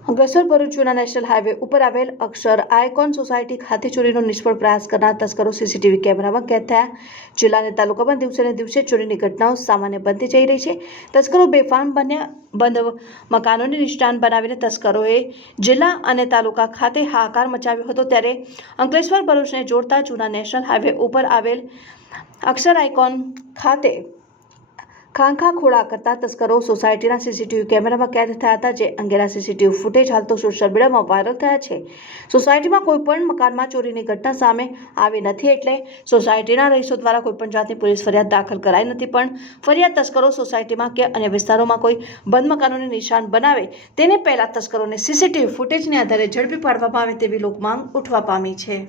અંકલેશ્વર ભરૂચ જૂના national highway ઉપર આવેલ અક્ષર આયકોન સોસાયટી ખાતે ચોરીનો નિષ્ફળ પ્રયાસ કરનાર તસ્કરો સીસીટીવી કેમેરામાં કેદ થયા. જિલ્લા અને તાલુકામાં દિવસે ને દિવસે ચોરીની ઘટનાઓ સામાન્ય બનતી જઈ રહી છે. તસ્કરો બેફામ બન્યા, બંધ મકાનોને નિષ્ઠાન બનાવીને તસ્કરોએ જિલ્લા અને તાલુકા ખાતે હાહાકાર મચાવ્યો હતો ત્યારે અંકલેશ્વર ભરૂચને જોડતા જૂના નેશનલ હાઈવે ઉપર આવેલ અક્ષર આઇકોન ખાતે ખાંખા ખોળા કરતા તસ્કરો સોસાયટીના સીસીટીવી કેમેરામાં કેદ થયા હતા, જે અંગેના સીસીટીવી ફૂટેજ હાલ તો સોશિયલ મીડિયામાં વાયરલ થયા છે. સોસાયટીમાં કોઈ પણ મકાનમાં ચોરીની ઘટના સામે આવી નથી એટલે સોસાયટીના રહીશો દ્વારા કોઈ પણ જાતની પોલીસ ફરિયાદ દાખલ કરાઈ નથી, પણ ફરિયાદ તસ્કરો સોસાયટીમાં કે અન્ય વિસ્તારોમાં કોઈ બંધ મકાનોને નિશાન બનાવે તેને પહેલાં તસ્કરોને સીસીટીવી ફૂટેજને આધારે ઝડપી પાડવામાં આવે તેવી લોકમાંગ ઉઠવા પામી છે.